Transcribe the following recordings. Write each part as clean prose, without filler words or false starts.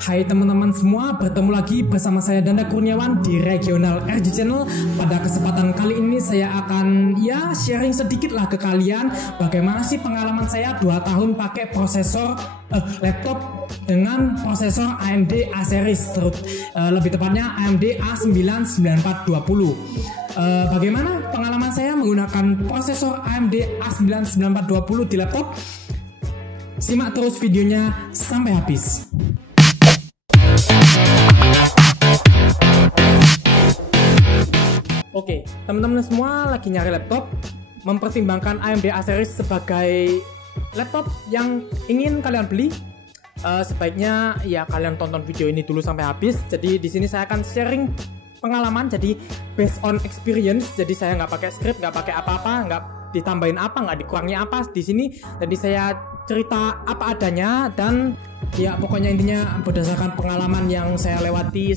Hai teman-teman semua, bertemu lagi bersama saya Danda Kurniawan di Regional RG Channel. Pada kesempatan kali ini saya akan sharing sedikit lah ke kalian bagaimana sih pengalaman saya 2 tahun pakai prosesor laptop dengan prosesor AMD A series, lebih tepatnya AMD A9 9420. Bagaimana pengalaman saya menggunakan prosesor AMD A9 9420 di laptop? Simak terus videonya sampai habis. Oke, teman-teman semua lagi nyari laptop, mempertimbangkan AMD A series sebagai laptop yang ingin kalian beli. Sebaiknya ya kalian tonton video ini dulu sampai habis. Jadi di sini saya akan sharing pengalaman, jadi based on experience. Jadi saya nggak pakai script, nggak pakai apa-apa, nggak ditambahin apa, nggak dikurangi apa di sini. Jadi saya cerita apa adanya dan ya pokoknya intinya berdasarkan pengalaman yang saya lewati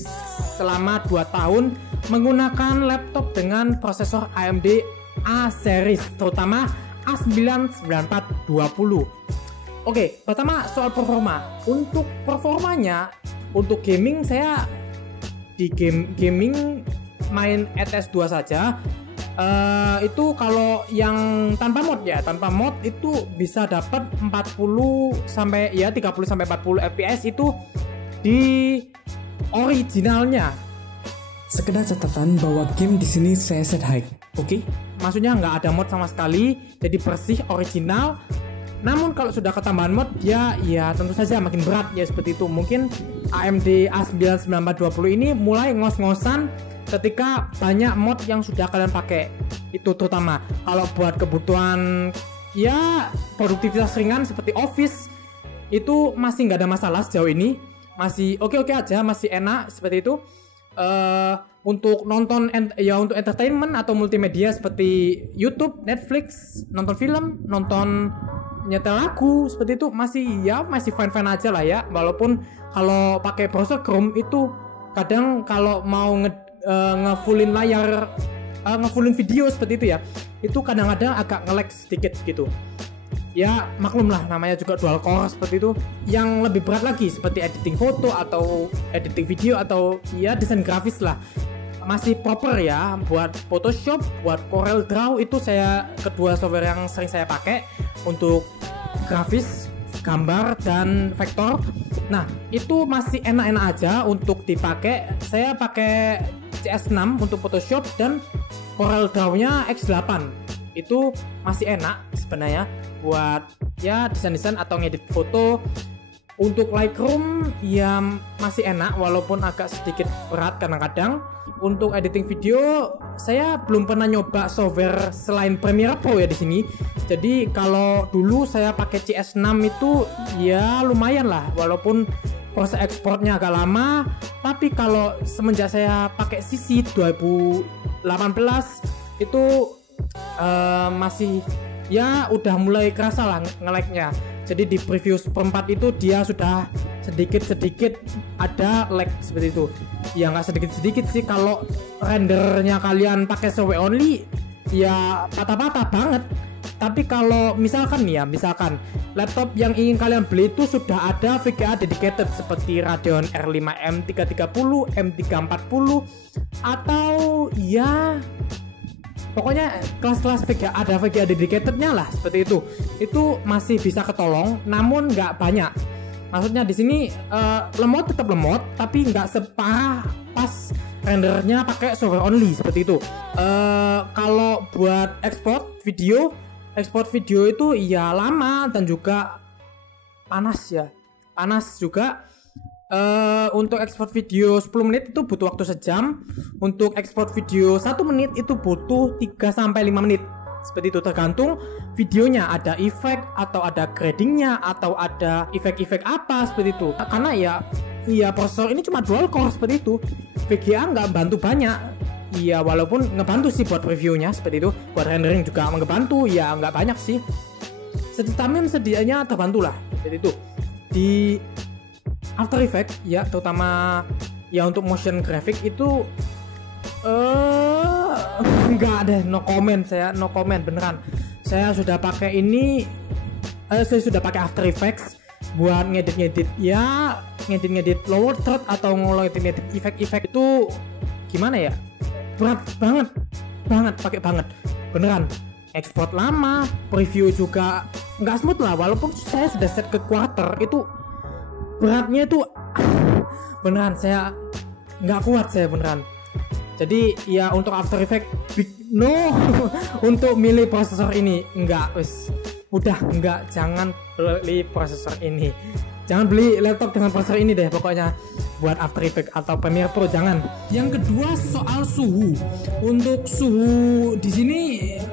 selama 2 tahun menggunakan laptop dengan prosesor AMD A series, terutama A9 9420. Oke, pertama soal performa. Untuk performanya, untuk gaming saya di gaming main ETS 2 saja. Itu kalau yang tanpa mod itu bisa dapat 30 sampai 40 fps itu di originalnya. Sekedar catatan bahwa game di sini saya set high, oke? Maksudnya nggak ada mod sama sekali, jadi bersih original. Namun kalau sudah ketambahan mod ya tentu saja makin berat ya, seperti itu. Mungkin AMD A9 9420 ini mulai ngos-ngosan ketika banyak mod yang sudah kalian pakai. Itu terutama kalau buat kebutuhan produktivitas ringan seperti office itu masih nggak ada masalah sejauh ini, masih oke aja, masih enak seperti itu. Untuk nonton untuk entertainment atau multimedia seperti YouTube, Netflix, nonton film, nonton nyetel lagu seperti itu masih fine aja lah ya. Walaupun kalau pakai browser Chrome itu kadang kalau mau ngefullin layar, ngefullin video seperti itu ya, itu kadang-kadang agak nge-lag sedikit gitu. Ya maklum lah, namanya juga dual core seperti itu. Yang lebih berat lagi seperti editing foto atau editing video atau desain grafis lah, masih proper ya. Buat Photoshop, buat Corel Draw itu kedua software yang sering saya pakai untuk grafis, gambar dan vektor. Nah itu masih enak-enak aja untuk dipakai. Saya pakai CS6 untuk Photoshop dan Corel Draw-nya X8. Itu masih enak sebenarnya buat desain-desain atau ngedit foto. Untuk Lightroom masih enak walaupun agak sedikit berat kadang-kadang. Untuk editing video saya belum pernah nyoba software selain Premiere Pro ya di sini. Jadi kalau dulu saya pakai CS6 itu lumayan lah, walaupun proses ekspornya agak lama. Tapi kalau semenjak saya pakai CC 2018 itu masih udah mulai kerasa lah nge-lag-nya. Jadi di preview seperempat itu dia sudah sedikit ada lag seperti itu. Ya nggak sedikit sih, kalau rendernya kalian pakai software only patah-patah banget. Tapi kalau misalkan laptop yang ingin kalian beli itu sudah ada VGA dedicated seperti Radeon R5 M330, M340 atau pokoknya kelas-kelas VGA, ada VGA dedicatednya lah seperti itu. Itu masih bisa ketolong, namun nggak banyak. Maksudnya di sini lemot tetap lemot, tapi nggak separah pas rendernya pakai software only seperti itu. Kalau buat export video itu lama dan juga panas juga. Untuk ekspor video 10 menit itu butuh waktu sejam. Untuk ekspor video 1 menit itu butuh 3-5 menit. Seperti itu, tergantung videonya, ada efek atau ada gradingnya atau ada efek-efek apa seperti itu. Karena prosesor ini cuma dual core seperti itu. VGA nggak bantu banyak. Walaupun ngebantu sih buat previewnya seperti itu. Buat rendering juga ngebantu, nggak banyak sih. Setidaknya terbantu lah seperti itu. Di After Effects terutama untuk motion graphic itu enggak deh, no comment beneran. Saya sudah pakai After Effects buat ngedit ngedit lower third atau ngedit efek itu gimana ya, berat banget pakai banget beneran. Export lama, preview juga nggak smooth lah, walaupun saya sudah set ke quarter itu beratnya itu beneran saya nggak kuat saya beneran. Jadi ya untuk After Effects big no untuk milih prosesor ini enggak, jangan beli prosesor ini, jangan beli laptop dengan prosesor ini deh pokoknya buat After Effects atau Premiere Pro, jangan. Yang kedua soal suhu. Untuk suhu di sini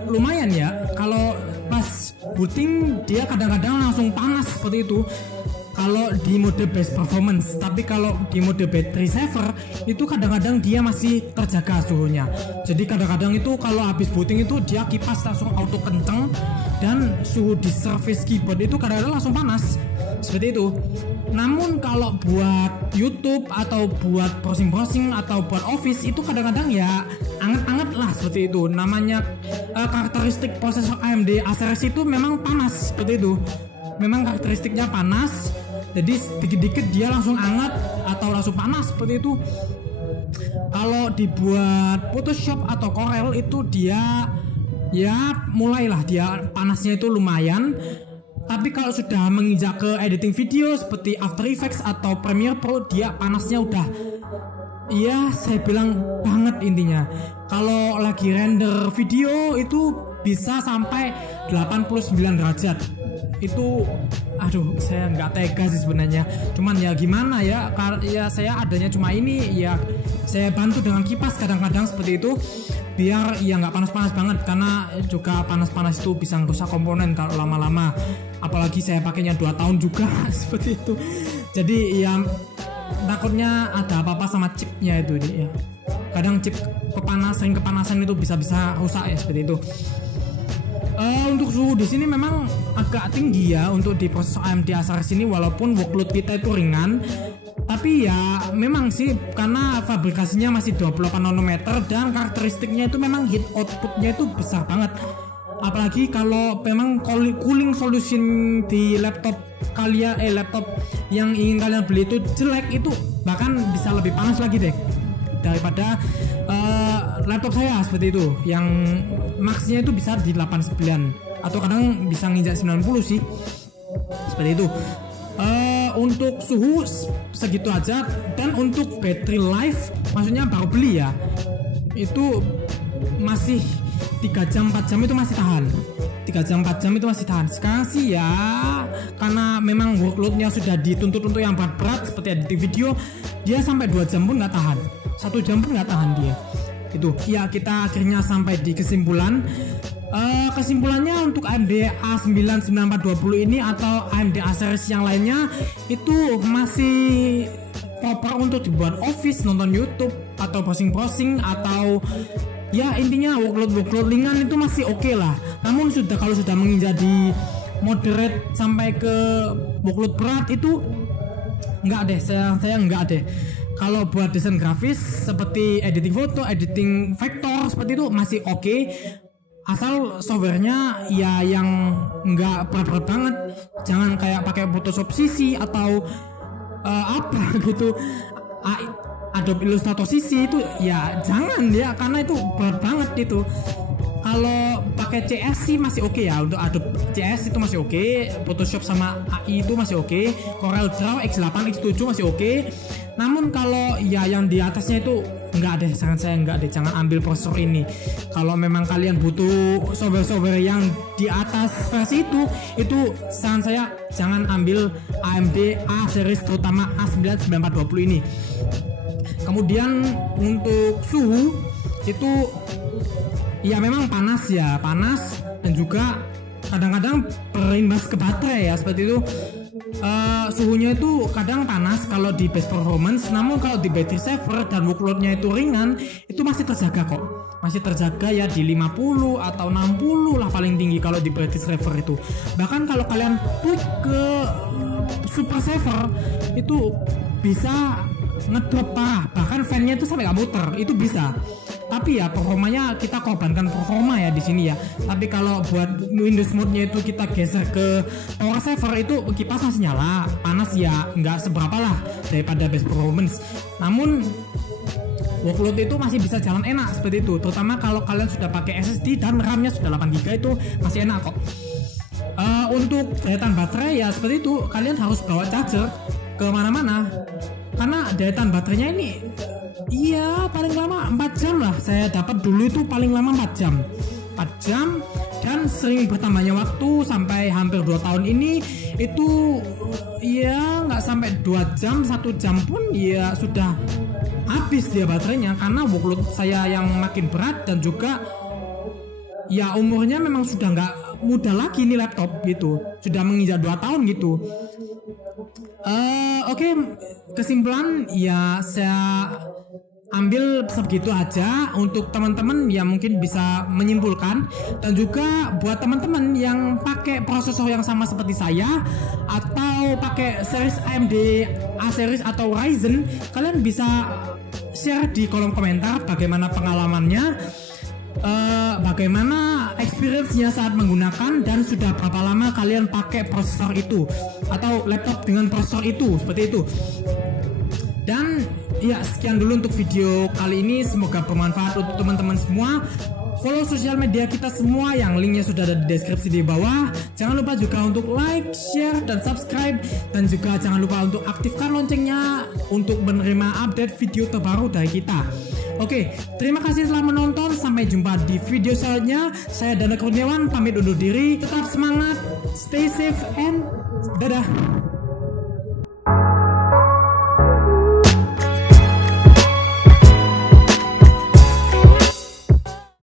lumayan ya, kalau pas booting dia kadang-kadang langsung panas seperti itu kalau di mode best performance, tapi kalau di mode battery saver itu kadang-kadang dia masih terjaga suhunya. Jadi kadang-kadang itu kalau habis booting itu dia kipas langsung auto kenceng, dan suhu di surface keyboard itu kadang-kadang langsung panas seperti itu. Namun kalau buat YouTube atau buat browsing atau buat Office itu kadang-kadang ya anget-anget lah seperti itu. Namanya karakteristik prosesor AMD A-series itu memang panas seperti itu. Memang karakteristiknya panas, jadi dikit-dikit dia langsung hangat atau langsung panas seperti itu. Kalau dibuat Photoshop atau Corel itu dia ya mulailah dia panasnya itu lumayan. Tapi kalau sudah menginjak ke editing video seperti After Effects atau Premiere Pro, dia panasnya udah ya saya bilang banget intinya. Kalau lagi render video itu bisa sampai 89 derajat. Itu aduh saya nggak tega sih sebenarnya, cuman ya gimana ya, ya saya adanya cuma ini ya saya bantu dengan kipas kadang-kadang seperti itu biar ya nggak panas-panas banget, karena juga panas-panas itu bisa merusak komponen kalau lama-lama, apalagi saya pakainya 2 tahun juga seperti itu. Jadi ya takutnya ada apa-apa sama chipnya itu ya, kadang chip sering kepanasan itu bisa rusak ya seperti itu. Untuk suhu di sini memang agak tinggi ya untuk di prosesor AMD A-series ini, walaupun workload kita itu ringan, tapi ya memang sih karena fabrikasinya masih 28 nanometer dan karakteristiknya itu memang heat outputnya itu besar banget. Apalagi kalau memang cooling solution di laptop kalian laptop yang ingin kalian beli itu jelek, itu bahkan bisa lebih panas lagi deh daripada laptop saya seperti itu, yang maxnya itu bisa di 89 atau kadang bisa nginjak 90 sih seperti itu. Untuk suhu segitu aja, dan untuk battery life maksudnya baru beli ya, itu masih 3 jam 4 jam itu masih tahan. 3 jam 4 jam itu masih tahan. Sekarang sih ya karena memang workloadnya sudah dituntut untuk yang berat-berat seperti editing video, dia sampai 2 jam pun nggak tahan, 1 jam pun nggak tahan dia. Itu ya kita akhirnya sampai di kesimpulan. Kesimpulannya untuk AMD A9 9420 ini atau AMD A-series yang lainnya itu masih proper untuk dibuat Office, nonton YouTube atau browsing atau ya intinya workload ringan itu masih oke lah. Namun kalau sudah menginjak di moderate sampai ke workload berat itu enggak deh, saya enggak deh. Kalau buat desain grafis seperti editing foto, editing vektor seperti itu masih oke. Asal softwarenya ya yang enggak berat-berat banget. Jangan kayak pakai Photoshop CC atau apa gitu, Adobe Illustrator CC itu ya jangan ya, karena itu berat banget itu. Kalau pakai CS sih masih oke ya, untuk Adobe CS itu masih oke, Photoshop sama AI itu masih oke, Corel Draw X8 X7 masih oke. Namun kalau ya yang di atasnya itu enggak deh, jangan ambil prosesor ini. Kalau memang kalian butuh software yang di atas versi itu saran saya jangan ambil AMD A series, terutama A9 9420 ini. Kemudian untuk suhu itu ya memang panas dan juga kadang-kadang berimbas ke baterai ya seperti itu. Suhunya itu kadang panas kalau di best performance, namun kalau di battery saver dan workloadnya itu ringan itu masih terjaga kok, masih terjaga ya di 50 atau 60 lah paling tinggi kalau di battery saver itu. Bahkan kalau kalian tweak ke super saver itu bisa ngedrop parah, bahkan fan-nya itu sampai gak muter, itu bisa. tapi ya performanya kita korbankan performa ya di sini ya. Tapi kalau buat Windows mode-nya itu kita geser ke power saver, itu kipas masih nyala, panas ya nggak seberapa lah daripada best performance. Namun workload itu masih bisa jalan enak seperti itu, terutama kalau kalian sudah pakai SSD dan RAM-nya sudah 8GB itu masih enak kok. Untuk daya tahan baterai ya seperti itu, kalian harus bawa charger ke mana-mana karena daya tahan baterainya ini iya paling lama 4 jam lah. Saya dapat dulu itu paling lama 4 jam dan sering bertambahnya waktu sampai hampir 2 tahun ini itu ya nggak sampai 2 jam, 1 jam pun ya sudah habis dia baterainya karena workload saya yang makin berat dan juga ya umurnya memang sudah nggak muda lagi nih laptop gitu, sudah menginjak 2 tahun gitu. Oke, kesimpulan ya saya ambil segitu aja untuk teman-teman yang mungkin bisa menyimpulkan, dan juga buat teman-teman yang pakai prosesor yang sama seperti saya atau pakai series AMD A series atau Ryzen, kalian bisa share di kolom komentar bagaimana pengalamannya, bagaimana experience-nya saat menggunakan, dan sudah berapa lama kalian pakai prosesor itu atau laptop dengan prosesor itu, seperti itu. Dan ya sekian dulu untuk video kali ini, semoga bermanfaat untuk teman-teman semua. Follow sosial media kita semua yang linknya sudah ada di deskripsi di bawah. Jangan lupa juga untuk like, share, dan subscribe, dan juga jangan lupa untuk aktifkan loncengnya untuk menerima update video terbaru dari kita. Oke, terima kasih telah menonton. Sampai jumpa di video selanjutnya. Saya Dana Kurniawan pamit undur diri. Tetap semangat, stay safe, and dadah.